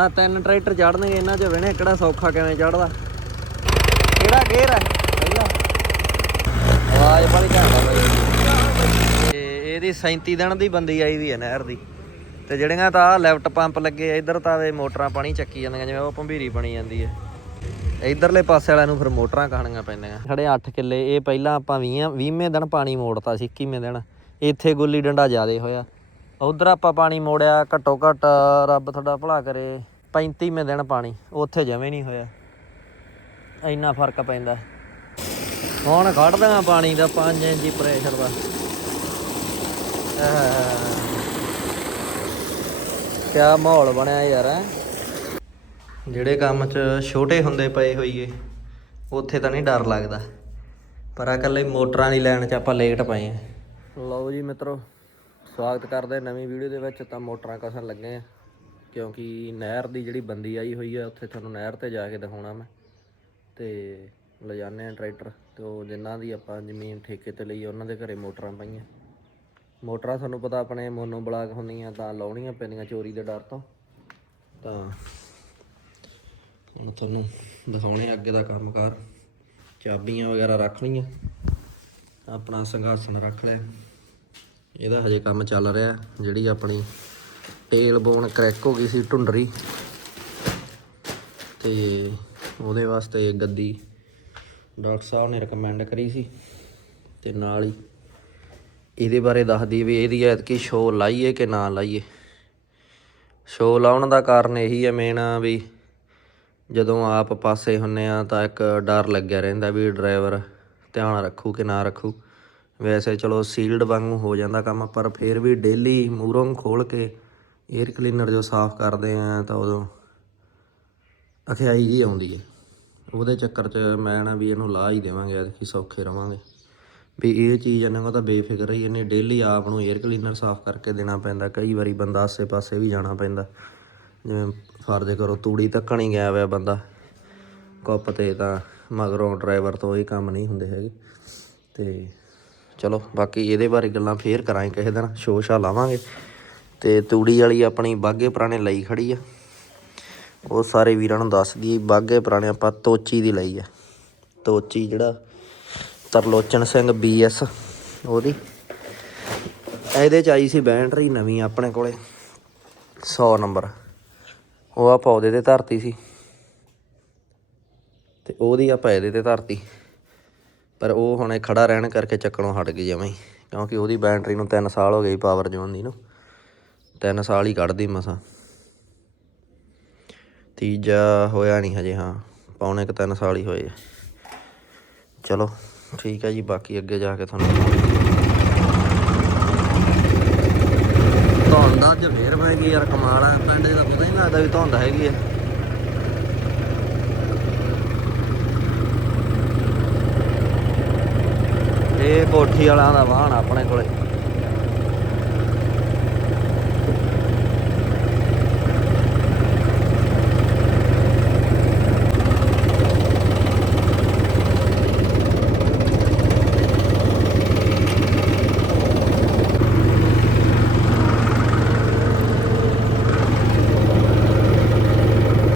ਹੁਣ ਆ ਤਿੰਨ ਟਰੈਕਟਰ ਚੜਨਗੇ ਇਹਨਾਂ 'ਚ ਵੇਣੇ ਕਿਹੜਾ ਸੌਖਾ ਕਿਵੇਂ ਚੜਦਾ ਕਿਹੜਾ ਗੇਅਰ ਹੈ? ਪਹਿਲਾ ਆਵਾਜ਼ ਬੜੀ ਘੱਟ ਆ ਬਾਈ। ਤੇ ਇਹਦੀ 37 ਦਿਨ ਦੀ ਬੰਦੀ ਆਈ ਵੀ ਹੈ ਨਹਿਰ ਦੀ। ਤੇ ਜਿਹੜੀਆਂ ਤਾਂ ਲੈਫਟ ਪੰਪ ਲੱਗੇ ਆ, ਇੱਧਰ ਤਾਂ ਵੇ ਮੋਟਰਾਂ ਪਾਣੀ ਚੱਕੀ ਜਾਂਦੀਆਂ, ਜਿਵੇਂ ਉਹ ਭੰਬੀਰੀ ਬਣੀ ਜਾਂਦੀ ਹੈ। ਇਧਰਲੇ ਪਾਸੇ ਵਾਲਿਆਂ ਨੂੰ ਫਿਰ ਮੋਟਰਾਂ ਕਹਾਣੀਆਂ ਪੈਂਦੀਆਂ। ਸਾਡੇ 8 ਕਿੱਲੇ, ਇਹ ਪਹਿਲਾਂ ਆਪਾਂ 20 20ਵੇਂ ਦਿਨ ਪਾਣੀ ਮੋੜਤਾ ਸੀ 21ਵੇਂ ਦਿਨ। ਇੱਥੇ ਗੁੱਲੀ ਡੰਡਾ ਜ਼ਿਆਦੇ ਹੋਇਆ। ਉਧਰ ਆਪਾਂ ਪਾਣੀ ਮੋੜਿਆ, ਘੱਟੋ ਘੱਟ ਰੱਬ ਤੁਹਾਡਾ ਭਲਾ ਕਰੇ 35ਵੇਂ ਦਿਨ ਪਾਣੀ, ਉੱਥੇ ਜਮੇ ਨਹੀਂ ਹੋਇਆ। ਇੰਨਾ ਫ਼ਰਕ ਪੈਂਦਾ। ਹੁਣ ਕੱਢਦਾ ਪਾਣੀ ਦਾ 5 ਇੰਚੀ ਪ੍ਰੈਸ਼ਰ ਦਾ। ਕਿਆ ਮਾਹੌਲ ਬਣਿਆ ਯਾਰ ਜਿਹੜੇ ਕੰਮ 'ਚ ਛੋਟੇ ਹੁੰਦੇ ਪਏ ਹੋਈਏ, ਉੱਥੇ ਤਾਂ ਨਹੀਂ ਡਰ ਲੱਗਦਾ। ਪਰ ਆ ਇਕੱਲੇ ਮੋਟਰਾਂ ਦੀ ਲਾਈਨ 'ਚ ਆਪਾਂ ਲੇਟ ਪਏ ਆ। ਲਓ ਜੀ ਮਿੱਤਰੋ ਸਵਾਗਤ ਕਰਦੇ ਹਾਂ ਨਵੀਂ ਵੀਡੀਓ ਦੇ ਵਿੱਚ, ਤਾਂ ਮੋਟਰਾਂ ਕਸਣ ਲੱਗੇ ਆ ਕਿਉਂਕਿ ਨਹਿਰ ਦੀ ਜਿਹੜੀ ਬੰਦੀ ਆਈ ਹੋਈ ਆ, ਉੱਥੇ ਤੁਹਾਨੂੰ ਨਹਿਰ ਤੇ ਜਾ ਕੇ ਦਿਖਾਉਣਾ ਮੈਂ। ਤੇ ਲਿਜਾਣੇ ਆ ਟਰੈਕਟਰ, ਤੇ ਉਹ ਜਿਨ੍ਹਾਂ ਦੀ ਆਪਾਂ ਜ਼ਮੀਨ ਠੇਕੇ ਤੇ ਲਈ ਉਹਨਾਂ ਦੇ ਘਰੇ ਮੋਟਰਾਂ ਪਾਈਆਂ। ਮੋਟਰਾਂ ਤੁਹਾਨੂੰ ਪਤਾ ਆਪਣੇ ਮੋਨੋ ਬਲਾਕ ਹੁੰਦੀਆਂ, ਤਾਂ ਲਾਉਣੀਆਂ ਪੈਂਦੀਆਂ ਚੋਰੀ ਦੇ ਡਰ ਤੋਂ। ਤਾਂ ਹੁਣ ਤੁਹਾਨੂੰ ਦਿਖਾਉਣੇ ਅੱਗੇ ਦਾ ਕੰਮਕਾਰ। ਚਾਬੀਆਂ ਵਗੈਰਾ ਰੱਖ ਲਈਆਂ। ਆਪਣਾ ਸੰਘਾਸਣ ਰੱਖ ਲਿਆ। ਇਹਦਾ ਹਜੇ ਕੰਮ ਚੱਲ ਰਿਹਾ, ਜਿਹੜੀ ਆਪਣੀ ਟੇਲ ਬੋਨ ਕਰੈਕ ਹੋ ਗਈ ਸੀ ਢੁੰਡਰੀ। ਤੇ ਉਹਦੇ ਵਾਸਤੇ ਗੱਦੀ ਡਾਕਟਰ ਸਾਹਿਬ ਨੇ ਰეკਮੈਂਡ ਕਰੀ ਸੀ। ਤੇ ਨਾਲ ਹੀ ਇਹਦੇ ਬਾਰੇ ਦੱਸਦੀ ਵੀ ਇਹਦੀ ਐਤਕੀ ਸ਼ੋ ਲਾਈਏ ਕਿ ਨਾ ਲਾਈਏ। ਸ਼ੋ ਲਾਉਣ ਦਾ ਕਾਰਨ ਇਹੀ ਹੈ ਮੇਨ ਵੀ ਜਦੋਂ ਆਪ ਪਾਸੇ ਹੁੰਨੇ ਆ ਤਾਂ ਇੱਕ ਡਰ ਲੱਗਿਆ ਰਹਿੰਦਾ ਵੀ ਡਰਾਈਵਰ ਧਿਆਨ ਰੱਖੂ ਕਿ ਨਾ ਰੱਖੂ। ਵੈਸੇ ਚਲੋ ਸੀਲਡ ਵਾਂਗੂ ਹੋ ਜਾਂਦਾ ਕੰਮ, ਪਰ ਫਿਰ ਵੀ ਡੇਲੀ ਮੂਰੋਂ ਖੋਲ ਕੇ 에ਅਰ ਕਲੀਨਰ ਜੋ ਸਾਫ਼ ਕਰਦੇ ਆ ਤਾਂ ਉਦੋਂ ਅਖਿਆਈ ਜੀ ਆਉਂਦੀ ਹੈ ਉਹਦੇ ਚੱਕਰ 'ਚ ਮੈਂ ਨਾ ਵੀ ਇਹਨੂੰ ਲਾ ਹੀ ਦੇਵਾਂਗੇ, ਐਤਕੀ ਸੌਖੇ ਰਵਾਂਗੇ। ਵੀ ਇਹ ਚੀਜ਼ ਇਹਨਾਂ ਕੋ ਤਾਂ ਬੇਫਿਕਰ ਹੀ, ਇਹਨੇ ਡੇਲੀ ਆਪ ਨੂੰ 에ਅਰ ਕਲੀਨਰ ਸਾਫ਼ ਕਰਕੇ ਦੇਣਾ ਪੈਂਦਾ, ਕਈ ਵਾਰੀ ਬੰਦਾ ਆਸੇ-ਪਾਸੇ ਵੀ ਜਾਣਾ ਪੈਂਦਾ। ਜਿਵੇਂ ਫਰਜ਼ ਕਰੋ ਤੂੜੀ ਤੱਕਣ ਹੀ ਗਿਆ ਹੋਇਆ ਬੰਦਾ, ਕੁੱਪ ਤੇ ਤਾਂ ਮਗਰੋਂ ਡਰਾਈਵਰ ਤੋਂ ਇਹ ਕੰਮ ਨਹੀਂ ਹੁੰਦੇ ਹੈਗੇ। ਤੇ ਚਲੋ, ਬਾਕੀ ਇਹਦੇ ਬਾਰੇ ਗੱਲਾਂ ਫੇਰ ਕਰਾਂਗੇ ਕਿਸੇ ਦਿਨ ਸ਼ੋਸ਼ਾ ਲਾਵਾਂਗੇ। ਤੇ ਤੂੜੀ ਵਾਲੀ ਆਪਣੀ ਬਾਗੇ ਪੁਰਾਣੇ ਲਈ ਖੜੀ ਆ। ਉਹ ਸਾਰੇ ਵੀਰਾਂ ਨੂੰ ਦੱਸ ਦਈਏ ਬਾਗੇ ਪੁਰਾਣੇ ਆਪਾਂ ਤੋਚੀ ਦੀ ਲਈ ਆ। ਤੋਚੀ ਜਿਹੜਾ ਤਰਲੋਚਨ ਸਿੰਘ ਬੀਐਸ ਉਹਦੀ। ਇਹਦੇ ਚ ਆਈ ਸੀ ਬੈਟਰੀ ਨਵੀਂ ਆਪਣੇ ਕੋਲੇ 100 ਨੰਬਰ। ਉਹ ਆਪਾਂ ਉਹਦੇ ਤੇ ਧਰਤੀ ਸੀ। ਤੇ ਉਹਦੀ ਆਪਾਂ ਇਹਦੇ ਤੇ ਧਰਤੀ। ਪਰ ਉਹ ਹੁਣ ਇਹ ਖੜਾ ਰਹਿਣ ਕਰਕੇ ਚੱਕਣੋਂ ਹਟ ਗਈ ਜਮਾਂ ਹੀ, ਕਿਉਂਕਿ ਉਹਦੀ ਬੈਟਰੀ ਨੂੰ 3 ਸਾਲ ਹੋ ਗਏ ਪਾਵਰ ਜੋਨ ਦੀ ਨੂੰ। 3 ਸਾਲ ਹੀ ਕੱਢਦੀ ਮਸਾਂ। ਤੀਜਾ ਹੋਇਆ ਨਹੀਂ ਹਜੇ, ਹਾਂ, ਪੌਣੇ ਕ 3 ਸਾਲ ਹੀ ਹੋਏ ਚਲੋ, ਠੀਕ ਹੈ ਜੀ, ਬਾਕੀ ਅੱਗੇ ਜਾ ਕੇ ਤੁਹਾਨੂੰ ਧੁੰਦ ਅੱਜ ਫੇਰ ਮੈਂ ਗਈ ਯਾਰ, ਕਮਾਲ ਆ, ਪਿੰਡ ਦਾ ਪਤਾ ਹੀ ਨਹੀਂ ਲੱਗਦਾ ਵੀ ਧੁੰਦ ਹੈਗੀ ਆ। ਇਹ ਕੋਠੀ ਵਾਲਿਆਂ ਦਾ ਵਾਹਣ ਆਪਣੇ ਕੋਲੇ।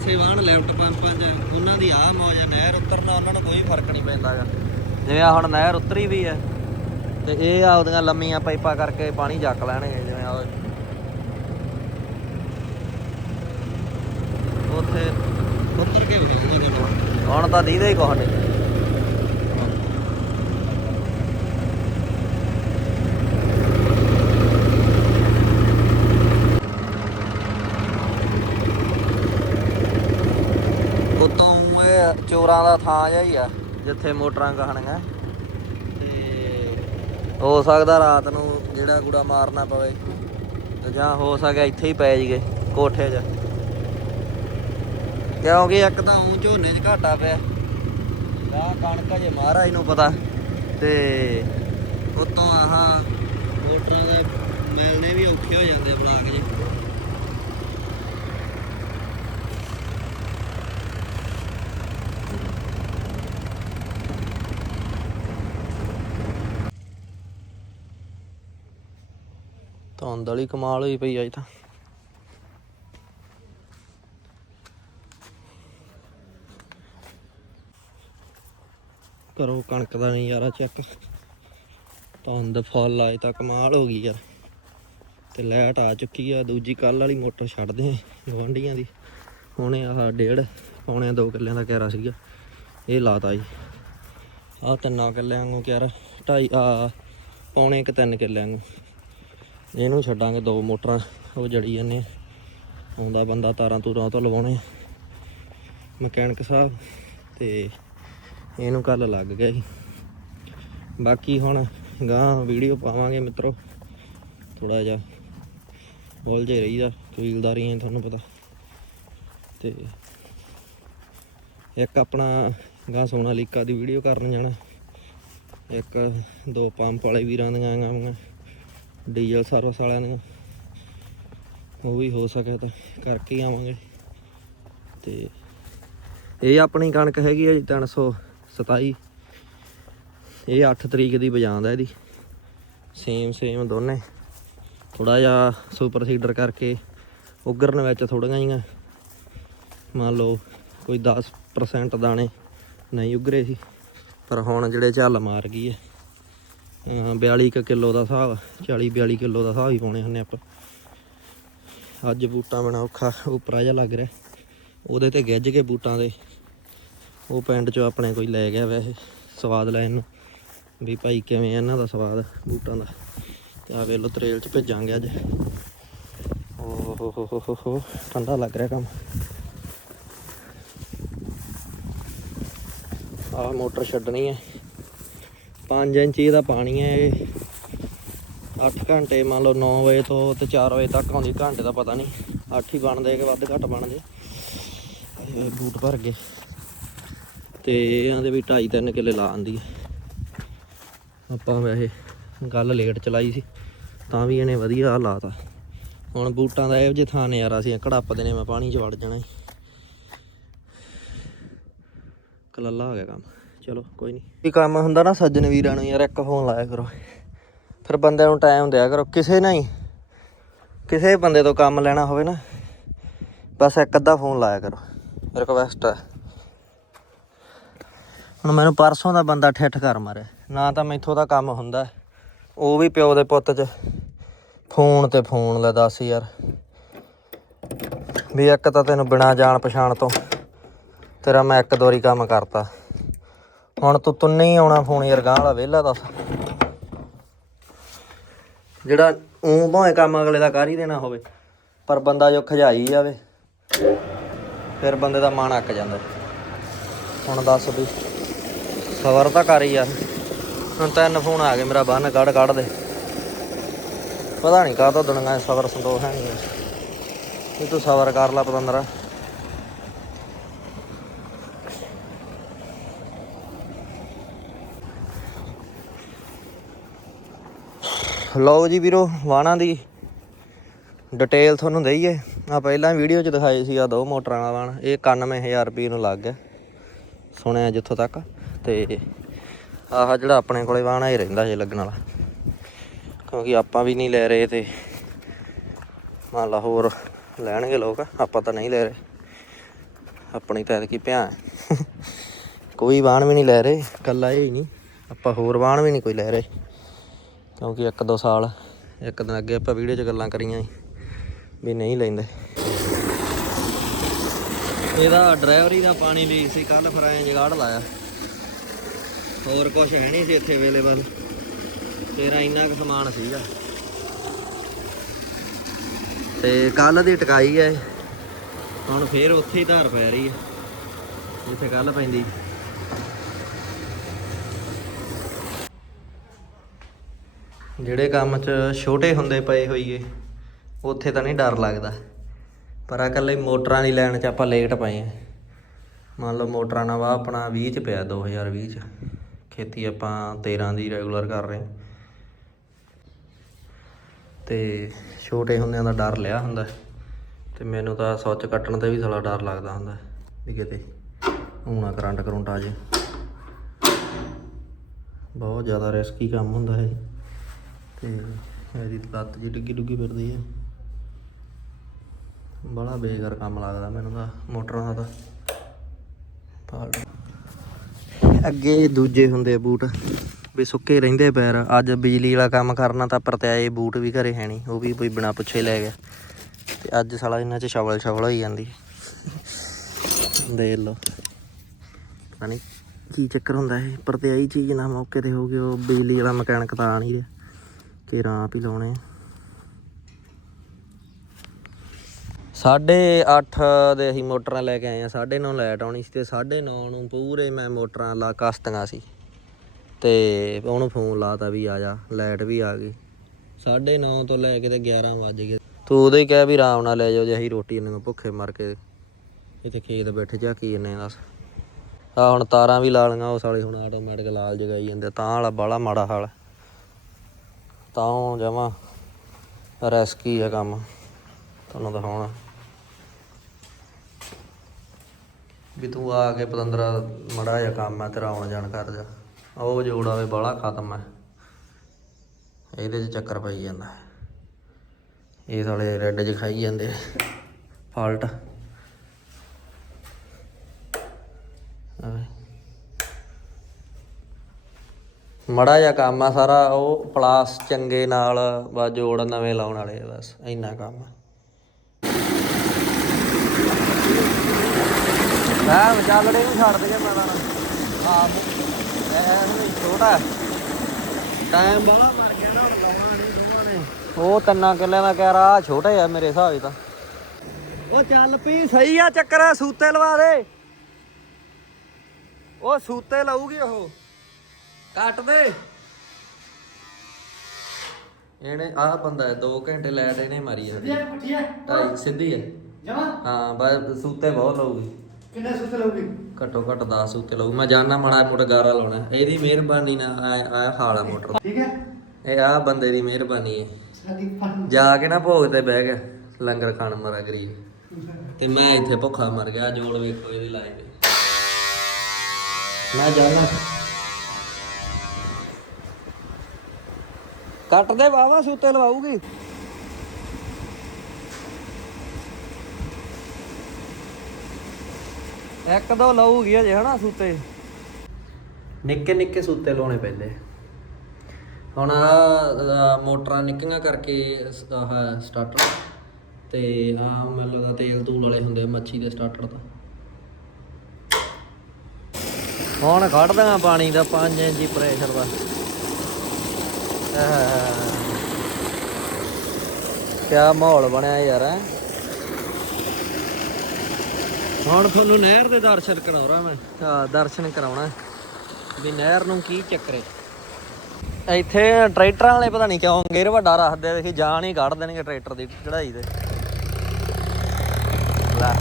ਸੇਵਾਨ ਲੈਫਟ ਪੰਪਾਂ 'ਚ ਉਹਨਾਂ ਦੀ ਆ ਮੌਜ ਆ, ਨਹਿਰ ਉਤਰਨਾ, ਉਹਨਾਂ ਨੂੰ ਕੋਈ ਫ਼ਰਕ ਨਹੀਂ ਪੈਂਦਾਗਾ ਜਿਵੇਂ ਆ ਹੁਣ ਨਹਿਰ ਉਤਰੀ ਵੀ ਹੈ ਤੇ ਇਹ ਆਪਦੀਆਂ ਲੰਮੀਆਂ ਪਾਈਪਾਂ ਕਰਕੇ ਪਾਣੀ ਚੱਕ ਲੈਣਗੇ ਜਿਵੇਂ ਆ ਉੱਥੇ ਉੱਤਰ ਕੇ ਹੁਣ ਤਾਂ ਦੀਦੇ ਹੀ ਕੁਛ ਨਹੀਂ ਉਤੋਂ ਇਹ ਚੋਰਾਂ ਦਾ ਥਾਂ ਜਿਹਾ ਹੀ ਆ। ਜਿੱਥੇ ਮੋਟਰਾਂ ਕਹਣੀਆਂ ਤੇ ਹੋ ਸਕਦਾ ਰਾਤ ਨੂੰ ਜਿਹੜਾ ਕੂੜਾ ਮਾਰਨਾ ਪਵੇ। ਤੇ ਜਾਂ ਹੋ ਸਕਿਆ ਇੱਥੇ ਹੀ ਪੈ ਜੀਗੇ ਕੋਠੇ 'ਚ। ਕਿਉਂਕਿ ਇੱਕ ਤਾਂ ਉਂ ਝੋਨੇ 'ਚ ਘਾਟਾ ਪਿਆ। ਆ ਕਣਕ ਜੇ ਮਹਾਰਾਜ ਨੂੰ ਪਤਾ। ਤੇ ਉਤੋਂ ਆਹ ਮੋਟਰਾਂ ਦੇ ਮਿਲਣੇ ਵੀ ਔਖੇ ਹੋ ਜਾਂਦੇ ਆ ਬਲਾਕ 'ਚ। ਧੁੰਦ ਵਾਲੀ ਕਮਾਲ ਹੋਈ ਪਈ ਅੱਜ ਤਾਂ। ਕਰੋ ਕਣਕ ਦਾ ਨਜ਼ਾਰਾ ਚੈੱਕ ਧੁੰਦ ਫੁੱਲ ਆਏ ਤਾਂ ਕਮਾਲ ਹੋ ਗਈ ਯਾਰ। ਤੇ ਲੈਟ ਆ ਚੁੱਕੀ ਆ, ਦੂਜੀ ਕੱਲ ਵਾਲੀ ਮੋਟਰ ਛੱਡਦੇ ਆ ਗਵਾਂਢੀਆਂ ਦੀ। ਹੁਣੇ ਆਹ ਡੇਢ, ਪੌਣੇ ਦੋ ਕਿੱਲਿਆਂ ਦਾ ਕਹਿਰਾ ਸੀਗਾ। ਇਹ ਲਾਤਾ ਜੀ। ਆ ਤਿੰਨਾਂ ਕਿੱਲਿਆਂ ਨੂੰ ਯਾਰ ਢਾਈ ਆ ਪਾਉਣੇ ਕਿ ਤਿੰਨ ਕਿੱਲਿਆਂ ਨੂੰ ਇਹਨੂੰ ਛੱਡਾਂਗੇ ਦੋ ਮੋਟਰਾਂ, ਉਹ ਜੜੀ ਜਾਂਦੇ ਆਉਂਦਾ ਬੰਦਾ ਤਾਰਾਂ ਤੂਰਾਂ ਤੋਂ ਲਵਾਉਣੇ ਮਕੈਨਿਕ ਸਾਹਿਬ ਤੇ ਇਹਨੂੰ ਕੱਲ ਲੱਗ ਗਿਆ ਜੀ ਬਾਕੀ ਹੁਣ ਗਾਂ ਵੀਡੀਓ ਪਾਵਾਂਗੇ ਮਿੱਤਰੋ। ਥੋੜਾ ਜਿਹਾ ਉਲਝੇ ਰਹੀਦਾ ਕਬੀਲਦਾਰੀ ਹੈ ਤੁਹਾਨੂੰ ਪਤਾ। ਤੇ ਇੱਕ ਆਪਣਾ ਗਾਂ ਸੋਨਾਲੀਕਾ ਦੀ ਵੀਡੀਓ ਕਰਨ ਜਾਣਾ। ਇੱਕ ਦੋ ਪੰਪ ਵਾਲੇ ਵੀਰਾਂ ਦੀਆਂ ਆਈਆਂ ਡੀਜ਼ਲ ਸਰਵਿਸ ਵਾਲਿਆਂ ਨੂੰ। ਉਹ ਵੀ ਹੋ ਸਕੇ ਤਾਂ ਕਰਕੇ ਆਵਾਂਗੇ। ਤੇ ਇਹ ਆਪਣੀ ਕਣਕ ਹੈਗੀ ਹੈ ਜੀ 327 ਇਹ 8 ਤਰੀਕ ਦੀ ਬਜਾਂਦਾ ਇਹਦੀ। ਸੇਮ ਸੇਮ ਦੋਨੇ। ਥੋੜਾ ਜਿਹਾ ਸੁਪਰ ਸੀਡਰ ਕਰਕੇ ਉਗਰਨ ਵਿੱਚ ਥੋੜੀਆਂ ਜੀਆਂ ਮੰਨ ਲਓ ਕੋਈ 10% ਦਾਣੇ ਨਹੀਂ ਉਗਰੇ ਸੀ। ਪਰ ਹੁਣ ਜਿਹੜੇ ਝੱਲ ਮਾਰ ਗਈ ਹੈ 42 ਕੁ ਕਿਲੋ ਦਾ ਹਿਸਾਬ 40 42 ਕਿਲੋ ਦਾ ਹਿਸਾਬ ਹੀ ਪਾਉਣੇ ਹੁੰਨੇ ਆਪਾਂ। ਅੱਜ ਬੂਟਾ ਬਣਾ ਔਖਾ, ਉਪਰਾ ਜਿਹਾ ਲੱਗ ਰਿਹਾ। ਉਹਦੇ ਤੇ ਗਿੱਜ ਕੇ ਬੂਟਾਂ ਦੇ। ਉਹ ਪਿੰਡ ਚੋਂ ਆਪਣੇ ਕੋਈ ਲੈ ਗਿਆ ਵੈਸੇ, ਸਵਾਦ ਲੈਣ ਨੂੰ। ਵੀ ਭਾਈ ਕਿਵੇਂ ਆ ਇਹਨਾਂ ਦਾ ਸਵਾਦ, ਬੂਟਾਂ ਦਾ। ਤੇ ਆ ਵੇਲੋ ਤਰੇਲ ਚ ਭੇਜਾਂਗੇ ਅੱਜ। ਓ ਹੋ ਹੋ ਹੋ ਹੋ ਹੋ ਠੰਡਾ ਲੱਗ ਰਿਹਾ ਕੰਮ। ਆ ਮੋਟਰ ਛੱਡਣੀ ਹੈ। 5 ਇੰਚੀ ਦਾ ਪਾਣੀ ਹੈ ਇਹ। 8 ਘੰਟੇ ਮੰਨ ਲਓ 9 ਵਜੇ ਤੋਂ ਤੇ 4 ਵਜੇ ਤੱਕ ਆਉਂਦੀ, ਘੰਟੇ ਦਾ ਪਤਾ ਨਹੀਂ। 8 ਹੀ ਬਣਦੇ ਕਿ ਵੱਧ ਘੱਟ ਬਣਦੇ। ਇਹ ਬੂਟ ਭਰ ਗਏ। ਤੇ ਇਹਨਾਂ ਦੇ ਵੀ 2.5 3 ਕਿੱਲੇ ਲਾ ਆਂਦੀ ਹੈ। ਆਪਾਂ ਵੈਸੇ ਗੱਲ ਲੇਟ ਚਲਾਈ ਸੀ, ਤਾਂ ਵੀ ਇਹਨੇ ਵਧੀਆ ਲਾਤਾ। ਹੁਣ ਬੂਟਾਂ ਦਾ ਇਹੋ ਜਿਹੇ ਥਾਂ ਨਜ਼ਾਰਾ ਸੀ ਕੜਾਪਦੇ ਨੇ, ਮੈਂ ਪਾਣੀ 'ਚ ਵੜ ਜਾਣਾ ਸੀ। ਕਲੱਲਾ ਆ ਗਿਆ ਕੰਮ। ਚਲੋ, ਕੋਈ ਨਹੀਂ ਇਹ ਕੰਮ ਹੁੰਦਾ ਨਾ ਸੱਜਣ ਵੀਰਾਂ ਨੂੰ ਯਾਰ, ਇੱਕ ਫੋਨ ਲਾਇਆ ਕਰੋ। ਫਿਰ ਬੰਦਿਆਂ ਨੂੰ ਟਾਈਮ ਦਿਆ ਕਰੋ। ਕਿਸੇ ਨਾਲ ਹੀ ਕਿਸੇ ਬੰਦੇ ਤੋਂ ਕੰਮ ਲੈਣਾ ਹੋਵੇ ਨਾ, ਬਸ ਇੱਕ ਅੱਧਾ ਫੋਨ ਲਾਇਆ ਕਰੋ। ਰਿਕਵੈਸਟ ਹੈ ਹੁਣ ਮੈਨੂੰ ਪਰਸੋਂ ਦਾ ਬੰਦਾ ਠਿੱਠ ਕਰ ਮਾਰਿਆ। ਨਾ ਤਾਂ ਮੈਥੋਂ ਦਾ ਕੰਮ ਹੁੰਦਾ। ਉਹ ਵੀ ਪਿਓ ਦੇ ਪੁੱਤ 'ਚ। ਫੋਨ ਤੇ ਫੋਨ ਲੈ ਦੱਸ ਯਾਰ। ਵੀ ਇੱਕ ਤਾਂ ਤੈਨੂੰ ਬਿਨਾ ਜਾਣ ਪਛਾਣ ਤੋਂ ਤੇਰਾ ਮੈਂ ਇੱਕ ਦੋਰੀ ਕੰਮ ਕਰਤਾ। ਹੁਣ ਤੂੰ ਤੁੰਨੇ ਹੀ ਆਉਣਾ ਫੋਨ ਯਾਰ ਗਾਂ ਵਾਲਾ ਵਿਹਲਾ ਦੱਸ। ਜਿਹੜਾ ਉਹ ਭਾਵੇਂ ਕੰਮ ਅਗਲੇ ਦਾ ਕਰ ਹੀ ਦੇਣਾ ਹੋਵੇ, ਪਰ ਬੰਦਾ ਜੋ ਖਜਾਈ ਜਾਵੇ, ਫਿਰ ਬੰਦੇ ਦਾ ਮਨ ਅੱਕ ਜਾਂਦਾ। ਹੁਣ ਦੱਸ ਵੀ, ਸਬਰ ਤਾਂ ਕਰ ਹੀ ਯਾਰ। ਹੁਣ ਤਿੰਨ ਫੋਨ ਆ ਗਏ, ਮੇਰਾ ਬੰਨ ਕੱਢ ਕੱਢ ਦੇ। ਪਤਾ ਨਹੀਂ ਕਾਹਤੋਂ ਦੁਨੀਆ 'ਚ ਸਬਰ ਸੰਤੋਖ ਹੈ ਨਹੀਂ ਇਹ ਤੂੰ ਸਬਰ ਕਰ ਲੈ ਪਤੰਦਰਾ। ਲਓ ਜੀ ਵੀਰੋ ਵਾਣਾ ਦੀ ਡਿਟੇਲ ਤੁਹਾਨੂੰ ਦਈਏ। ਆ ਪਹਿਲਾਂ ਵੀਡੀਓ 'ਚ ਦਿਖਾਏ ਸੀ ਆ ਦੋ ਮੋਟਰਾਂ ਵਾਲਾ ਵਾਣ ਇਹ 91000 ਰੁਪਏ ਨੂੰ ਲੱਗ ਗਿਆ। ਸੁਣਿਆ ਜਿੱਥੋਂ ਤੱਕ। ਤੇ ਆਹ ਜਿਹੜਾ ਆਪਣੇ ਕੋਲੇ ਵਾਣਾ ਹੀ ਰਹਿੰਦਾ ਜੇ ਲੱਗਣ ਵਾਲਾ। ਕਿਉਂਕਿ ਆਪਾਂ ਵੀ ਨਹੀਂ ਲੈ ਰਹੇ ਤੇ ਮੰਨ ਲਾ ਹੋਰ ਲੈਣਗੇ ਲੋਕ, ਆਪਾਂ ਤਾਂ ਨਹੀਂ ਲੈ ਰਹੇ। ਆਪਣੀ ਤਾਂ ਕੀ ਭਿਆ ਕੋਈ ਵਾਣ ਵੀ ਨਹੀਂ ਲੈ ਰਹੇ ਕੱਲਾ ਇਹ ਹੀ ਨਹੀਂ। ਆਪਾਂ ਹੋਰ ਵਾਣ ਵੀ ਨਹੀਂ ਕੋਈ ਲੈ ਰਹੇ। ਕਿਉਂਕਿ ਇੱਕ ਦੋ ਸਾਲ, ਇੱਕ ਦਿਨ ਅੱਗੇ ਆਪਾਂ ਵੀਡੀਓ 'ਚ ਗੱਲਾਂ ਕਰੀਆਂ ਵੀ ਨਹੀਂ ਲੈਂਦੇ। ਇਹਦਾ ਡਰਾਈਵਰੀ ਦਾ ਪਾਣੀ ਲੀਕ ਸੀ ਕੱਲ ਫਿਰ ਐਂ ਜਗਾੜ ਲਾਇਆ। ਹੋਰ ਕੁਝ ਹੈ ਨਹੀਂ ਸੀ ਇੱਥੇ ਅਵੇਲੇਬਲ ਤੇਰਾ ਇੰਨਾ ਕੁ ਸਮਾਨ ਸੀਗਾ। ਤੇ ਕੱਲ ਦੀ ਟਕਾਈ ਹੈ। ਹੁਣ ਫੇਰ ਉੱਥੇ ਹੀ ਧਾਰ ਪੈ ਰਹੀ ਹੈ। ਜਿੱਥੇ ਕੱਲ ਪੈਂਦੀ। ਜਿਹੜੇ ਕੰਮ 'ਚ ਛੋਟੇ ਹੁੰਦੇ ਪਏ ਹੋਈਏ, ਉੱਥੇ ਤਾਂ ਨਹੀਂ ਡਰ ਲੱਗਦਾ। ਪਰ ਆ ਇਕੱਲੇ ਮੋਟਰਾਂ ਦੀ ਲਾਈਨ 'ਚ ਆਪਾਂ ਲੇਟ ਪਏ ਆ। ਮੰਨ ਲਓ ਮੋਟਰਾਂ ਨਾਲ ਵਾ ਆਪਣਾ 20 'ਚ ਪਿਆ 2020 'ਚ। ਖੇਤੀ ਆਪਾਂ 13 ਦੀ ਰੈਗੂਲਰ ਕਰ ਰਹੇ ਹਾਂ ਤੇ ਛੋਟੇ ਹੁੰਦਿਆਂ ਦਾ ਡਰ ਲਿਆ ਹੁੰਦਾ। ਤੇ ਮੈਨੂੰ ਤਾਂ ਸੌਚ ਕੱਟਣ ਤੇ ਵੀ ਸਾਲਾ ਡਰ ਲੱਗਦਾ ਹੁੰਦਾ ਵੀ ਕਿਤੇ ਹੁਣ ਕਰੰਟ ਕਰੰਟ ਆ ਜੇ। ਬਹੁਤ ਜ਼ਿਆਦਾ ਰਿਸਕੀ ਕੰਮ ਹੁੰਦਾ ਹੈ ਤੇ ਮੇਰੀ ਲੱਤ ਜੀ ਡਿੱਗੀ ਡੁੱਗੀ ਫਿਰਦੀ ਹੈ ਬੜਾ ਬੇਕਾਰ ਕੰਮ ਲੱਗਦਾ ਮੈਨੂੰ ਤਾਂ, ਮੋਟਰਾਂ ਦਾ ਤਾਂ। ਅੱਗੇ ਦੂਜੇ ਹੁੰਦੇ ਬੂਟ, ਵੀ ਸੁੱਕੇ ਰਹਿੰਦੇ ਪੈਰ। ਅੱਜ ਬਿਜਲੀ ਵਾਲਾ ਕੰਮ ਕਰਨਾ ਤਾਂ ਪਰਤਿਆਏ ਬੂਟ ਵੀ ਘਰੇ ਹੈ ਨਹੀਂ ਉਹ ਵੀ ਕੋਈ ਬਿਨਾ ਪੁੱਛੇ ਲੈ ਗਿਆ। ਤੇ ਅੱਜ ਸਾਲਾ ਇਹਨਾਂ 'ਚ ਸ਼ਵਲ ਸ਼ਵਲ ਹੋਈ ਜਾਂਦੀ। ਦੇਖ ਲਓ। ਪਤਾ ਨਹੀਂ ਕੀ ਚੱਕਰ ਹੁੰਦਾ ਇਹ ਪਰਤਿਆਈ ਚੀਜ਼ ਨਾ ਮੌਕੇ ਤੇ ਹੋ ਗਈ, ਉਹ ਬਿਜਲੀ ਵਾਲਾ ਮਕੈਨਿਕ ਤਾਂ ਆ ਨਹੀਂ ਰਿਹਾ। ਕਿ ਆਪ ਹੀ ਲਾਉਣੇ ਆ। ਸਾਢੇ 8 ਦੇ ਅਸੀਂ ਮੋਟਰਾਂ ਲੈ ਕੇ ਆਏ ਆ 9:30 ਲਾਈਟ ਆਉਣੀ ਸੀ ਤੇ 9:30 ਨੂੰ ਪੂਰੇ ਮੈਂ ਮੋਟਰਾਂ ਲਾ ਕਸਤੀਆਂ ਸੀ। ਤੇ ਉਹਨੂੰ ਫੋਨ ਲਾਤਾ ਵੀ ਆ ਜਾ, ਲਾਈਟ ਵੀ ਆ ਗਈ। 9:30 ਤੋਂ ਲੈ ਕੇ ਤੇ 11 ਵੱਜ ਗਏ। ਤੂੰ ਉਦੋਂ ਹੀ ਕਹਿ ਵੀ ਆਰਾਮ ਨਾਲ ਲੈ ਜਾਓ ਜੇ ਅਸੀਂ ਰੋਟੀ ਇਹਨਾਂ ਭੁੱਖੇ ਮਰ ਕੇ ਇੱਥੇ ਖੇਤ ਬੈਠੇ ਝਾਕੀ ਜੰਨੇ ਦੱਸ। ਆ ਹੁਣ ਤਾਰਾਂ ਵੀ ਲਾ ਲਈਆਂ, ਉਸ ਵਾਲੇ ਹੁਣ ਆਟੋਮੈਟਿਕ ਲਾਲ ਜਗਾਈ ਜਾਂਦੇ ਤਾਂ ਵਾਲਾ ਬਾਲਾ ਮਾੜਾ ਹਾਲ ਤਾਂ ਉਹ ਜਮਾ ਰੈਸਕੀ ਆ ਕੰਮ, ਤੁਹਾਨੂੰ ਦਿਖਾਉਣਾ। ਵੀ ਤੂੰ ਆ ਕੇ ਪਤੰਦਰਾ ਮੜਾ ਜਿਹਾ ਕੰਮ ਆ, ਤੇਰਾ ਆਉਣ ਜਾਣ ਕਰ ਜਾ। ਉਹ ਜੋੜਾ ਵੇ ਬਾਲਾ ਖਤਮ ਹੈ ਇਹਦੇ 'ਚ ਚੱਕਰ ਪਈ ਜਾਂਦਾ। ਇਹ ਸਾਲੇ ਰੈੱਡ 'ਚ ਖਾਈ ਜਾਂਦੇ। ਫਾਲਟ। ਮੜਾ ਜਿਹਾ ਕੰਮ ਆ ਸਾਰਾ, ਉਹ ਪਲਾਸ ਚੰਗੇ ਨਾਲ ਬਸ ਜੋੜ ਨਵੇਂ ਲਾਉਣ ਵਾਲੇ ਆ ਬਸ, ਇੰਨਾ ਕੰਮ ਆ। ਮੈਂ ਵਿਚਾਲੜੇ ਨੂੰ ਛੱਡ ਦੇ ਮੈਂ ਤਾਂ ਆਪ ਇਹ ਛੋਟਾ। ਟਾਈਮ ਬਾਲਾ ਮਰ ਗਿਆ ਨਾ, ਲਾਉਣਾ ਨਹੀਂ ਦੋਵਾਂ ਨੇ ਉਹ ਤਿੰਨਾਂ ਕਿੱਲਿਆਂ ਦਾ ਕਹਿ ਰਾ ਛੋਟੇ ਆ ਮੇਰੇ ਹਿਸਾਬ ਤਾਂ। ਉਹ ਚੱਲ ਪਈ ਸਹੀ ਆ ਚੱਕਰ ਸੂਤੇ ਲਵਾ ਦੇ। ਉਹ ਸੂਤੇ ਲਾਊਗੀ ਉਹ। ਕੱਟ ਦੇ। ਇਹਨੇ ਆਹ ਬੰਦਾ 2 ਘੰਟੇ ਲੈਟ ਇਹਨੇ ਮਾਰੀ ਆ ਪੱਠੀਆ ਢਾਈ ਸਿੱਧੀ ਹੈ ਜਮਾ? ਹਾਂ ਬਸ ਸੂਤੇ ਬਹੁਤ ਲਾਊਗੀ। ਕਿੰਨੇ ਸੁੱਤੇ ਲਊਗੀ? ਘੱਟੋ ਘੱਟ 10 ਸੂਤੇ ਲਾਊ। ਮੈਂ ਜਾਣਨਾ ਮਾੜਾ ਮੋਟਾ ਗਾਰਾ ਲਾਉਣਾ। ਇਹਦੀ ਮਿਹਰਬਾਨੀ ਨਾਲ ਆ ਆ ਹਾਲ ਆ ਮੋਟਰ ਠੀਕ ਹੈ। ਇਹ ਆ ਬੰਦੇ ਦੀ ਮਿਹਰਬਾਨੀ ਹੈ। ਜਾ ਕੇ ਨਾ ਭੋਗ ਤੇ ਬਹਿ ਗਿਆ। ਲੰਗਰ ਖਾਣ ਮਰਾ ਗਰੀਬ। ਤੇ ਮੈਂ ਇੱਥੇ ਭੁੱਖਾ ਮਰ ਗਿਆ। ਜੋੜ ਵੇਖੋ ਇਹਦੀ ਲਾਈ ਮੈਂ ਜਾਣਾ ਕੱਟ ਦੇ ਵਾਵਾ ਸੂਤੇ ਲਵਾਉਗੀ ਇੱਕ ਦੋ ਲਊਗੀ ਅਜੇ ਹਨਾ ਸੂਤੇ। ਨਿੱਕੇ ਨਿੱਕੇ ਸੂਤੇ ਲਾਉਣੇ ਪੈਂਦੇ। ਹੁਣ ਆ ਮੋਟਰਾਂ ਨਿੱਕੀਆਂ ਕਰਕੇ ਆਹ ਸਟਾਰਟਰ ਤੇ ਆ ਮੈਨੂੰ ਲੱਗਦਾ ਤੇਲ ਤੂਲ ਵਾਲੇ ਹੁੰਦੇ ਆ ਮੱਛੀ ਦੇ ਸਟਾਰਟਰ ਤਾਂ। ਹੁਣ ਕੱਢ ਦਾਂ ਪਾਣੀ ਦਾ 5 ਇੰਚੀ ਪ੍ਰੈਸ਼ਰ ਦਾ। ਕਿਆ ਮਾਹੌਲ ਬਣਿਆ ਯਾਰ ਹੈਂ। ਹੁਣ ਤੁਹਾਨੂੰ ਨਹਿਰ ਦੇ ਦਰਸ਼ਨ ਕਰਾਉਣਾ ਮੈਂ। ਹਾਂ ਦਰਸ਼ਨ ਕਰਾਉਣਾ। ਵੀ ਨਹਿਰ ਨੂੰ ਕੀ ਚੱਕਰੇ? ਇੱਥੇ ਟਰੈਕਟਰਾਂ ਵਾਲੇ ਪਤਾ ਨਹੀਂ ਕਿਉਂ ਗੇਰ ਵੱਡਾ ਰੱਖਦੇ ਆ ਦੇਖੀ ਜਾਨ ਹੀ ਕੱਢ ਦੇਣਗੇ ਟਰੈਕਟਰ ਦੀ ਚੜਾਈ ਤੇ। ਲੈ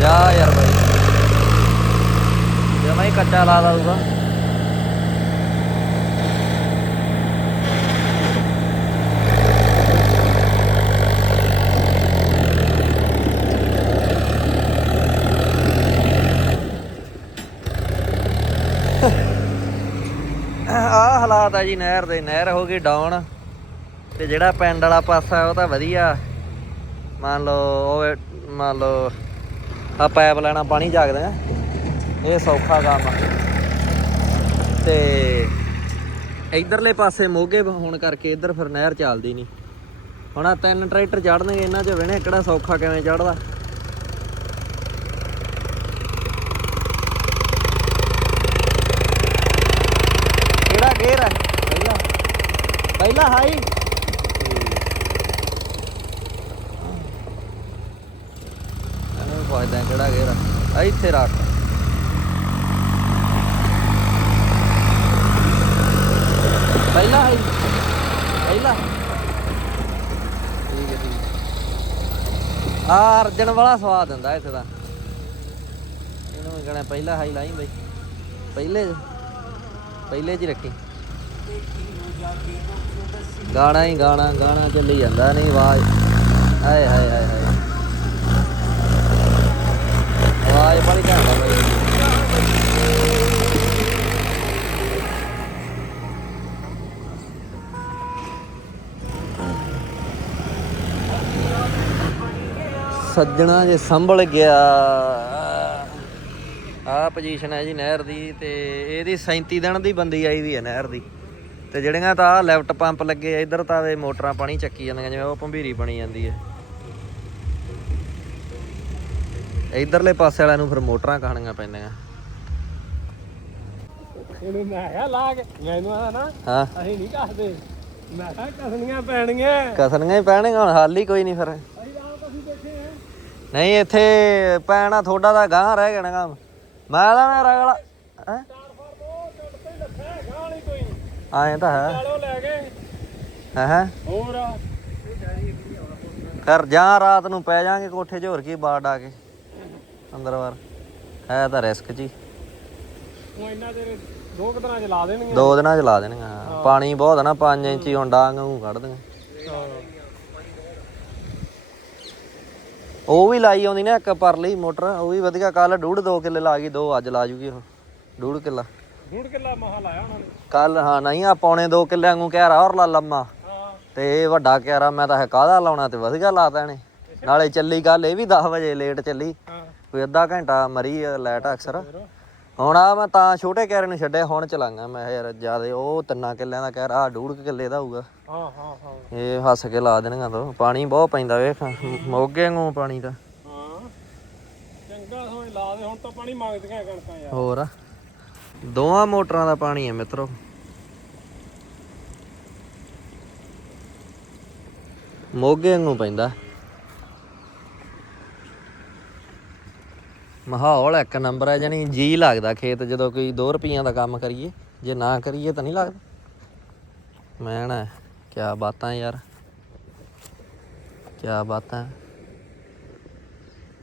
ਜਾ ਯਾਰ ਬਾਈ ਜੇ ਮੈਂ ਲਾ ਦਊਗਾ ਆਹ ਹਾਲਾਤ ਆ ਜੀ ਨਹਿਰ ਦੇ। ਨਹਿਰ ਹੋ ਗਈ ਡਾਊਨ ਤੇ ਜਿਹੜਾ ਪਿੰਡ ਵਾਲਾ ਪਾਸਾ ਉਹ ਤਾਂ ਵਧੀਆ। ਮੰਨ ਲਓ ਉਹ ਮੰਨ ਲਓ ਆ ਪਾਈਪ ਲੈਣਾ ਪਾਣੀ ਜਾਗਦੇ ਆ। ਇਹ ਸੌਖਾ ਕੰਮ ਆ। ਤੇ ਇਧਰਲੇ ਪਾਸੇ ਮੋਗੇ ਹੋਣ ਕਰਕੇ ਇਧਰ ਫਿਰ ਨਹਿਰ ਚੱਲਦੀ ਨਹੀਂ। ਹੁਣ ਆ ਤਿੰਨ ਟਰੈਕਟਰ ਚੜਨਗੇ ਇਹਨਾਂ 'ਚ ਵੇਣੇ ਕਿਹੜਾ ਸੌਖਾ ਕਿਵੇਂ ਚੜਦਾ ਕਿਹੜਾ ਗੇਰ ਹੈ ਪਹਿਲਾ। ਪਹਿਲਾ ਹਾਈ ਇਹਨੂੰ ਫਾਇਦਾ ਕਿਹੜਾ ਗੇਰ ਆ। ਆ ਇੱਥੇ ਰੱਖ ਪਹਿਲਾ ਹਾਈ ਪਹਿਲਾ ਠੀਕ ਹੈ ਠੀਕ ਆ ਅਰਜਨ ਵਾਲਾ ਸਵਾਦ ਦਿੰਦਾ ਇੱਥੇ ਦਾ। ਇਹਨੂੰ ਕਹਣਾ ਪਹਿਲਾ ਹਾਈ ਲਾਈ ਬਈ। ਪਹਿਲੇ 'ਚ। ਪਹਿਲੇ 'ਚ ਰੱਖੀ। ਗਾਣਾ ਹੀ ਗਾਣਾ ਗਾਣਾ ਚੱਲੀ ਜਾਂਦਾ ਨਹੀਂ ਆਵਾਜ਼। ਹਾਏ ਹਾਏ ਹਾਏ ਹਾਏ। ਆਵਾਜ਼ ਬੜੀ ਘੱਟ। ਸੱਜਣਾ ਜੇ ਸੰਭਲ ਗਿਆ। ਆ ਪੋਜੀਸ਼ਨ ਹੈ ਜੀ ਨਹਿਰ ਦੀ ਤੇ ਇਹਦੀ 37 ਦਿਨ ਦੀ ਬੰਦੀ ਆਈ ਵੀ ਹੈ ਨਹਿਰ ਦੀ। ਤੇ ਜਿਹੜੀਆਂ ਤਾਂ ਲੈਫਟ ਪੰਪ ਲੱਗੇ ਆ ਇਧਰ ਤਾਂ ਵੇ ਮੋਟਰਾਂ ਪਾਣੀ ਚੱਕੀ ਜਾਂਦੀਆਂ ਜਿਵੇਂ ਉਹ ਭੰਬੀਰੀ ਬਣੀ ਜਾਂਦੀ ਹੈ। ਇਧਰਲੇ ਪਾਸੇ ਵਾਲਿਆਂ ਨੂੰ ਫਿਰ ਮੋਟਰਾਂ ਕਹਾਣੀਆਂ ਪੈਂਦੀਆਂ। ਇਹਨੂੰ ਮੈਂ ਕਿਹਾ ਲਾ ਕੇ ਮੈਨੂੰ ਨਾ ਹਾਂ। ਅਸੀਂ ਨਹੀਂ ਕੱਸਦੇ। ਮੈਂ ਕਿਹਾ ਕਸਣੀਆਂ ਪੈਣਗੀਆਂ। ਕਸਣੀਆਂ ਹੀ ਪੈਣਗੀਆਂ ਹੁਣ ਹੱਲ ਹੀ ਕੋਈ ਨਹੀਂ ਫਿਰ ਅਸੀਂ ਆਪ ਅਸੀਂ ਬੈਠੇ ਆ ਨਹੀਂ ਇੱਥੇ ਪੈਣਾ ਥੋੜਾ ਦਾ ਗਾਂ ਰਹਿ ਗਿਆ ਨਾ ਕੰਮ। ਮੈਂ ਤਾਂ ਮੇਰਾ ਰਗੜਾ ਹੈ? ਆਏ ਤਾਂ ਹੈ। ਹੈ ਹੈ? ਹੋਰ ਕਰ ਜਾਂ ਰਾਤ ਨੂੰ ਪੈ ਜਾਾਂਗੇ ਕੋਠੇ 'ਚ ਹੋਰ ਕੀ ਬਾੜ ਆ ਕੇ। ਅੰਦਰ ਵਾਰ। ਹੈ ਤਾਂ ਰਿਸਕ ਜੀ। ਉਹ ਇਹਨਾਂ ਦੇ ਦਿਨਾਂ ਚ ਲਾ ਦੇਣਗੇ ਦੋ ਦਿਨਾਂ 'ਚ ਲਾ ਦੇਣਗੇ ਹਾਂ। ਪਾਣੀ ਬਹੁਤ ਨਾ 5 ਇੰਚੀ ਹੁਣ ਡਾਂਗ ਨੂੰ ਕੱਢ ਦੇਣਗੇ ਉਹ ਵੀ ਲਾਈ ਆਉਂਦੀ ਨਾ ਇੱਕ ਪਰਲੀ ਮੋਟਰ ਉਹ ਵੀ ਵਧੀਆ ਕੱਲ ਡੂਢ ਦੋ ਕਿੱਲੇ ਲਾ ਗਈ ਦੋ ਅੱਜ ਲਾ ਜੂਗੀ ਉਹ ਡੂਢ ਕਿੱਲਾ। ਡੂੜ ਕਿੱਲਾ ਮਹਾ ਲਾਇਆ ਉਹਨਾਂ ਨੇ? ਕੱਲ ਹਾਂ ਨਹੀਂ ਆ ਪੌਣੇ ਦੋ ਕਿੱਲੇ ਵਾਂਗੂ ਕਹਿ ਰਾ ਹੋਰ ਲਾ ਲੰਮਾ। ਹਾਂ। ਤੇ ਇਹ ਵੱਡਾ ਕਿਆਰਾ ਮੈਂ ਤਾਂ ਕਾਹਦਾ ਲਾਉਣਾ ਤੇ ਵਧੀਆ ਲਾਤਾ ਇਹਨੇ ਨਾਲੇ ਚੱਲੀ ਗੱਲ ਇਹ ਵੀ 10 ਵਜੇ ਲੇਟ ਚੱਲੀ। ਕੋਈ ਅੱਧਾ ਘੰਟਾ ਮਰੀ ਆ ਲਾਈਟ ਅਕਸਰ। ਹੁਣ ਆ ਮੈਂ ਤਾਂ ਛੋਟੇ ਕਿਆਰੇ ਨੂੰ ਛੱਡਿਆ ਹੁਣ ਚਲਾਂਗਾ ਮੈਂ ਯਾਰ ਜਿਆਦੇ। ਉਹ ਤਿੰਨਾਂ ਕਿੱਲਿਆਂ ਦਾ ਕਹਿ ਆ ਕੁ ਕਿੱਲੇ ਦਾ ਹੋਊਗਾ। ਹਾਂ ਹਾਂ ਹਾਂ। ਇਹ ਹੱਸ ਕੇ ਲਾ ਦੇਣਗਾ ਤੋ। ਪਾਣੀ ਬਹੁਤ ਪੈਂਦਾ ਵੇਖ ਮੋਗੇ ਨੂੰ ਪਾਣੀ ਦਾ ਹਾਂ। ਚੰਗਾ ਸਮਝ ਲਾ ਦੇ ਹੁਣ ਤਾਂ ਪਾਣੀ ਮੰਗਦੀਆਂ ਕਣਕਾਂ ਯਾਰ। ਹੋਰ? ਦੋਵਾਂ ਮੋਟਰਾਂ ਦਾ ਪਾਣੀ ਹੈ ਮਿੱਤਰੋ। ਮੋਗੇ ਨੂੰ ਪੈਂਦਾ। ਮਾਹੌਲ ਇੱਕ ਨੰਬਰ ਹੈ ਜਾਨੀ ਜੀ ਲੱਗਦਾ ਖੇਤ ਜਦੋਂ ਕੋਈ 2 ਰੁਪਈਆਂ ਦਾ ਕੰਮ ਕਰੀਏ। ਜੇ ਨਾ ਕਰੀਏ ਤਾਂ ਨਹੀਂ ਲੱਗਦਾ। ਮੈਂ ਨਾ, ਕਿਆ ਬਾਤਾਂ ਯਾਰ। ਕਿਆ ਬਾਤਾਂ।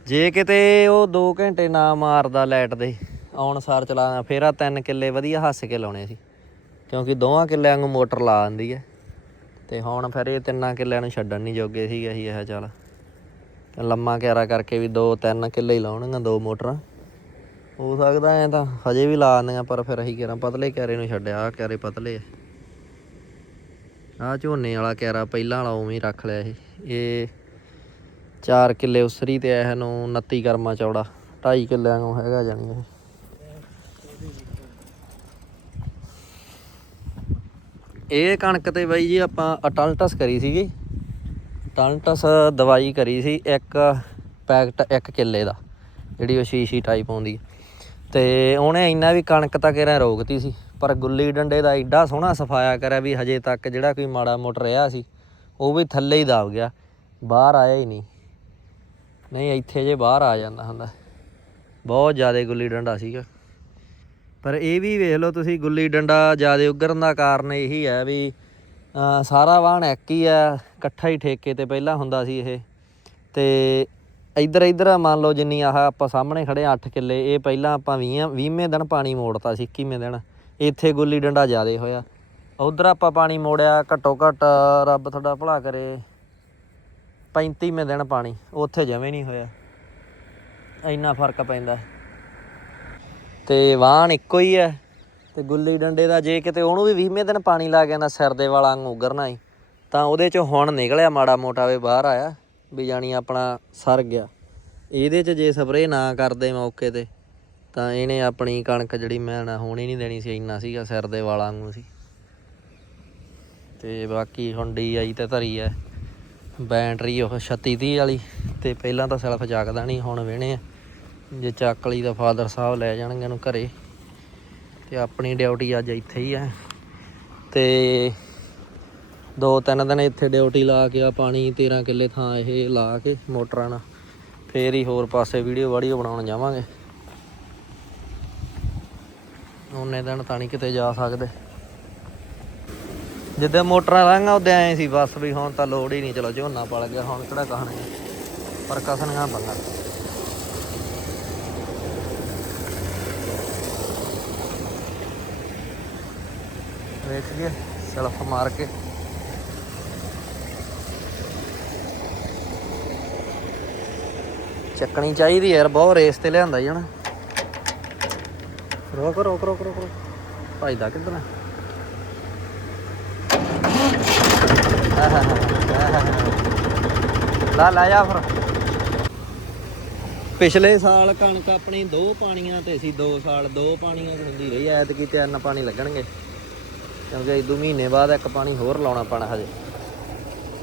ਜੇ ਕਿਤੇ ਉਹ 2 ਘੰਟੇ ਨਾ ਮਾਰਦਾ ਲਾਈਟ ਦੇ, ਆਉਣ ਸਾਰ ਚਲਾ ਫੇਰ ਆ ਤਿੰਨ ਕਿੱਲੇ ਵਧੀਆ ਹੱਸ ਕੇ ਲਾਉਣੇ ਸੀ। ਕਿਉਂਕਿ ਦੋਵਾਂ ਕਿੱਲਿਆਂ ਨੂੰ ਮੋਟਰ ਲਾ ਦਿੰਦੀ ਹੈ। ਤੇ ਹੁਣ ਫਿਰ ਇਹ ਤਿੰਨਾਂ ਕਿੱਲਿਆਂ ਨੂੰ ਛੱਡਣ ਨਹੀਂ ਜੋਗੇ ਸੀ ਅਸੀਂ, ਇਹ ਚੱਲ। ਲੰਮਾ ਕਿਆਰਾ ਕਰਕੇ ਵੀ ਦੋ, ਤਿੰਨ ਕਿੱਲੇ ਹੀ ਲਾਉਣਗੀਆਂ ਦੋ ਮੋਟਰਾਂ। ਹੋ ਸਕਦਾ ਐ ਤਾਂ, ਹਜੇ ਵੀ ਲਾ ਦਿੰਦੀਆਂ ਪਰ ਫਿਰ ਅਸੀਂ ਕਿਹੜਾ ਪਤਲੇ ਕਿਆਰੇ ਨੂੰ ਛੱਡਿਆ ਆ ਕਿਆਰੇ ਪਤਲੇ ਆ। ਆ ਝੋਨੇ ਵਾਲਾ ਕਿਆਰਾ ਪਹਿਲਾਂ ਵਾਲਾ ਉਵੇਂ ਹੀ ਰੱਖ ਲਿਆ ਇਹ। ਇਹ 4 ਕਿੱਲੇ ਉਸਰੀ ਤੇ ਇਹ ਨੂੰ 29 ਕਰਮਾ ਚੌੜਾ 2.5 ਕਿੱਲਿਆਂ ਨੂੰ ਹੈਗਾ ਜਾਣੀ ਇਹ। ਇਹ ਕਣਕ ਤੇ ਬਾਈ ਜੀ ਆਪਾਂ ਅਟਲਟਸ ਕਰੀ ਸੀਗੀ। ਟਲਟਸ ਦਵਾਈ ਕਰੀ ਸੀ, ਇੱਕ ਪੈਕਟ ਇੱਕ ਕਿੱਲੇ ਦਾ, ਜਿਹੜੀ ਉਹ ਸ਼ੀਸ਼ੀ ਟਾਈਪ ਆਉਂਦੀ। ਤੇ ਉਹਨੇ ਇੰਨਾ ਵੀ ਕਣਕ ਤਾਂ ਕਿਹੜਾ ਰੋਕਤੀ ਸੀ, ਪਰ ਗੁੱਲੀ ਡੰਡੇ ਦਾ ਐਡਾ ਸੋਹਣਾ ਸਫਾਇਆ ਕਰਿਆ ਵੀ ਹਜੇ ਤੱਕ ਜਿਹੜਾ ਕੋਈ ਮਾੜਾ ਮੋਟ ਰਿਹਾ ਸੀ, ਉਹ ਵੀ ਥੱਲੇ ਹੀ ਦਬ ਗਿਆ, ਬਾਹਰ ਆਇਆ ਹੀ ਨਹੀਂ। ਨਹੀਂ, ਇੱਥੇ ਜੇ ਬਾਹਰ ਆ ਜਾਂਦਾ ਹੁੰਦਾ। ਬਹੁਤ ਜ਼ਿਆਦਾ ਗੁੱਲੀ ਡੰਡਾ ਸੀਗਾ। ਪਰ ਇਹ ਵੀ ਵੇਖ ਲਓ ਤੁਸੀਂ, ਗੁੱਲੀ ਡੰਡਾ ਜ਼ਿਆਦਾ ਉਗਰਨ ਦਾ ਕਾਰਨ ਇਹੀ ਹੈ ਵੀ ਸਾਰਾ ਵਾਹਣ ਇੱਕ ਹੀ ਆ, ਇਕੱਠਾ ਹੀ ਠੇਕੇ ਤੇ ਪਹਿਲਾਂ ਹੁੰਦਾ ਸੀ ਇਹ। ਤੇ ਇੱਧਰ ਇੱਧਰ ਮੰਨ ਲਓ ਜਿੰਨੀ ਆਹ ਆਪਾਂ ਸਾਹਮਣੇ ਖੜੇ 8 ਕਿੱਲੇ, ਇਹ ਪਹਿਲਾਂ ਆਪਾਂ 20 20ਵੇਂ ਦਿਨ ਪਾਣੀ ਮੋੜਤਾ ਸੀ 21ਵੇਂ ਦਿਨ। ਇੱਥੇ ਗੁੱਲੀ ਡੰਡਾ ਜ਼ਿਆਦੇ ਹੋਇਆ। ਉਧਰ ਆਪਾਂ ਪਾਣੀ ਮੋੜਿਆ, ਘੱਟੋ ਘੱਟ ਰੱਬ ਤੁਹਾਡਾ ਭਲਾ ਕਰੇ 35ਵੇਂ ਦਿਨ ਪਾਣੀ, ਉੱਥੇ ਜਮੇ ਨਹੀਂ ਹੋਇਆ। ਇੰਨਾ ਫ਼ਰਕ ਪੈਂਦਾ। ਤੇ ਵਾਹਣ ਇੱਕੋ ਹੀ ਹੈ ਤੇ ਗੁੱਲੀ ਡੰਡੇ ਦਾ ਜੇ ਕਿਤੇ ਉਹਨੂੰ ਵੀ 20ਵੇਂ ਦਿਨ ਪਾਣੀ ਲਾ ਗਿਆ ਨਾ ਸਿਰ ਦੇ ਵਾਲਾਂ ਵਾਂਗੂ ਉਗਰਨਾ ਹੀ ਤਾਂ ਉਹਦੇ ਚ ਹੁਣ ਨਿਕਲਿਆ ਮਾੜਾ ਮੋਟਾ ਵੇ ਬਾਹਰ ਆਇਆ, ਵੀ ਜਾਣੀ ਆਪਣਾ ਸਰ ਗਿਆ। ਇਹਦੇ ਚ ਜੇ ਸਪਰੇਅ ਨਾ ਕਰਦੇ ਮੌਕੇ ਤੇ, ਤਾਂ ਇਹਨੇ ਆਪਣੀ ਕਣਕ ਜਿਹੜੀ ਮੈਂ ਨਾ ਹੋਣੀ ਨਹੀਂ ਦੇਣੀ ਸੀ, ਇੰਨਾ ਸੀਗਾ ਸਿਰ ਦੇ ਵਾਲਾਂ ਵਾਂਗੂ ਸੀ। ਤੇ ਬਾਕੀ ਹੁਣ ਆਈ ਤੇ ਧਰੀ ਐ, ਬੈਟਰੀ ਉਹ 36 30 ਵਾਲੀ, ਤੇ ਪਹਿਲਾਂ ਤਾਂ ਸੈਲਫ ਚੱਕਦਾ ਨਹੀਂ, ਹੁਣ ਵੇਣੇ ਆ। ਜੇ ਚੱਕ ਲਈ ਤਾਂ ਫਾਦਰ ਸਾਹਿਬ ਲੈ ਜਾਣਗੇ ਉਹਨੂੰ ਘਰੇ। ਤੇ ਆਪਣੀ ਡਿਊਟੀ ਅੱਜ ਇੱਥੇ ਹੀ ਹੈ ਤੇ ਦੋ ਤਿੰਨ ਦਿਨ ਇੱਥੇ ਡਿਊਟੀ ਲਾ ਕੇ ਆ, ਪਾਣੀ 13 ਕਿੱਲੇ ਥਾਂ ਇਹ ਲਾ ਕੇ ਮੋਟਰਾਂ ਨਾਲ। ਫੇਰ ਹੀ ਹੋਰ ਪਾਸੇ ਵੀਡੀਓ ਵਾਡੀਓ ਬਣਾਉਣ ਜਾਵਾਂਗੇ। ਉਹਨੇ ਦਿਨ ਤਾਂ ਨਹੀਂ ਕਿਤੇ ਜਾ ਸਕਦੇ। ਜਿੱਦਾਂ ਮੋਟਰਾਂ ਲਾਂਗਾ ਉਹਦੇ ਆਏ ਸੀ, ਬਸ ਵੀ ਹੁਣ ਤਾਂ ਲੋੜ ਹੀ ਨਹੀਂ। ਚਲੋ ਝੋਨਾ ਪਲ ਗਿਆ, ਹੁਣ ਕਿਹੜਾ ਕਹਣੇ ਪਰ ਕਸਣੀਆਂ ਬੰਗਾ ਵੇਖ ਗਿਆ ਸਲਫ ਮਾਰ ਕੇ। ਚੱਕਣੀ ਚਾਹੀਦੀ ਯਾਰ ਬਹੁਤ ਰੇਸ ਤੇ ਲਿਆਂਦਾ ਹਨਾ ਰੋਕ ਰੋਕ ਰੋਕ ਰੋਕ ਭਾਈਦਾ ਕਿੱਧਰ ਹੈ ਲਾ ਲਾ ਜਾ ਫਿਰ। ਪਿਛਲੇ ਸਾਲ ਕਣਕ ਆਪਣੀ ਦੋ ਪਾਣੀਆਂ ਤੇ ਸੀ 2 ਸਾਲ ਦੋ ਪਾਣੀਆਂ ਹੁੰਦੀ ਰਹੀ ਐਤਕੀ ਤਿੰਨ ਪਾਣੀ ਲੱਗਣਗੇ। ਕਿਉਂਕਿ ਇਦੋਂ ਮਹੀਨੇ ਬਾਅਦ ਇੱਕ ਪਾਣੀ ਹੋਰ ਲਾਉਣਾ ਪੈਣਾ ਹਜੇ।